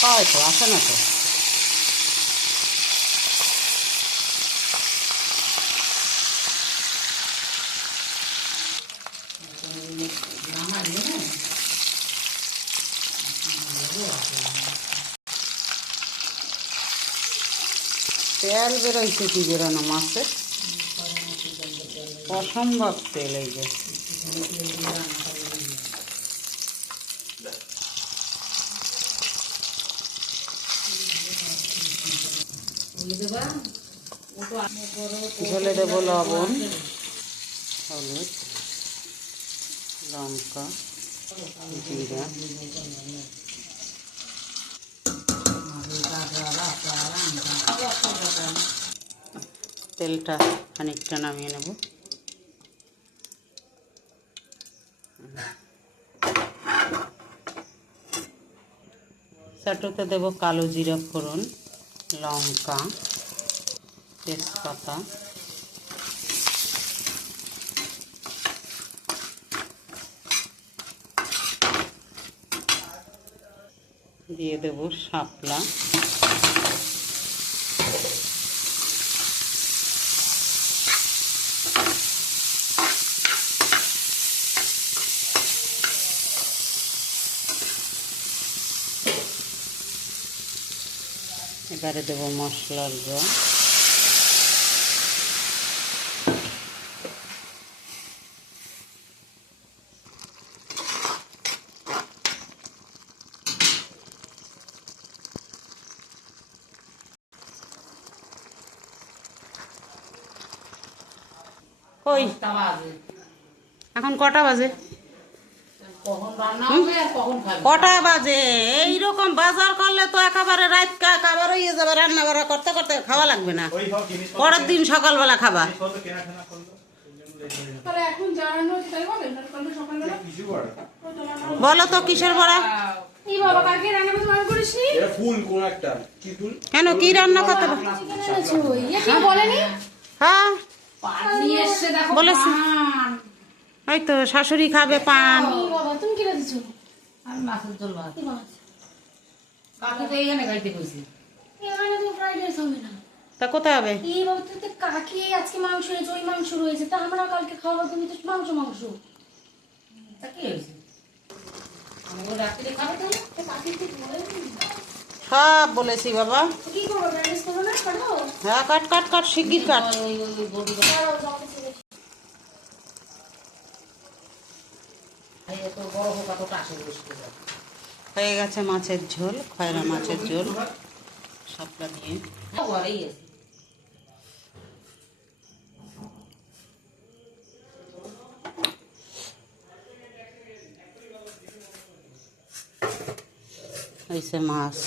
ফাঁকা হয়তো আসে না তো। তেল বেরোইছে কি বেরোনো মাছে, অসম্ভব তেল। এই যে ঝোলে দেবো লবণ, হলুদ, লঙ্কা, জিরা, তেলটা খানিকটা নামিয়ে নেব। চাটুতে দেব কালো জিরা ফোড়ন, লঙ্কা, তেজপাতা, দিয়ে দেব শাপলা, এবারে দেব মশলার জল, কই এখন কটা বাজে? কটা বাজে? এইরকম বাজার করলে তো একেবারে রাত খাবার হয়ে যাবে, রান্না বান্না করতে করতে খাওয়া লাগবে না, পরের দিন সকালবেলা খাবা। বলো তো কিসের বড়া? কেন কি রান্না করতে? হ্যাঁ বলেছি, ওই তো শাশুড়ি খাবে পান। তা কোথায় হবে? কাকি আজকে মাংস রয়েছে, ওই মাংস রয়েছে, তা আমরা কালকে খাওয়াবো, তুমি তো মাংস মাংস তা কি হয়েছে? সব বলেছি বাবা। কি করবো? ম্যানেজ করবো না? কাটো। হ্যাঁ কাট কাট কাট, শিগগির কাট। হয়ে গেছে মাছের ঝোল, খয়রা মাছের ঝোল শাপলা দিয়ে। হয়েছে মাছ।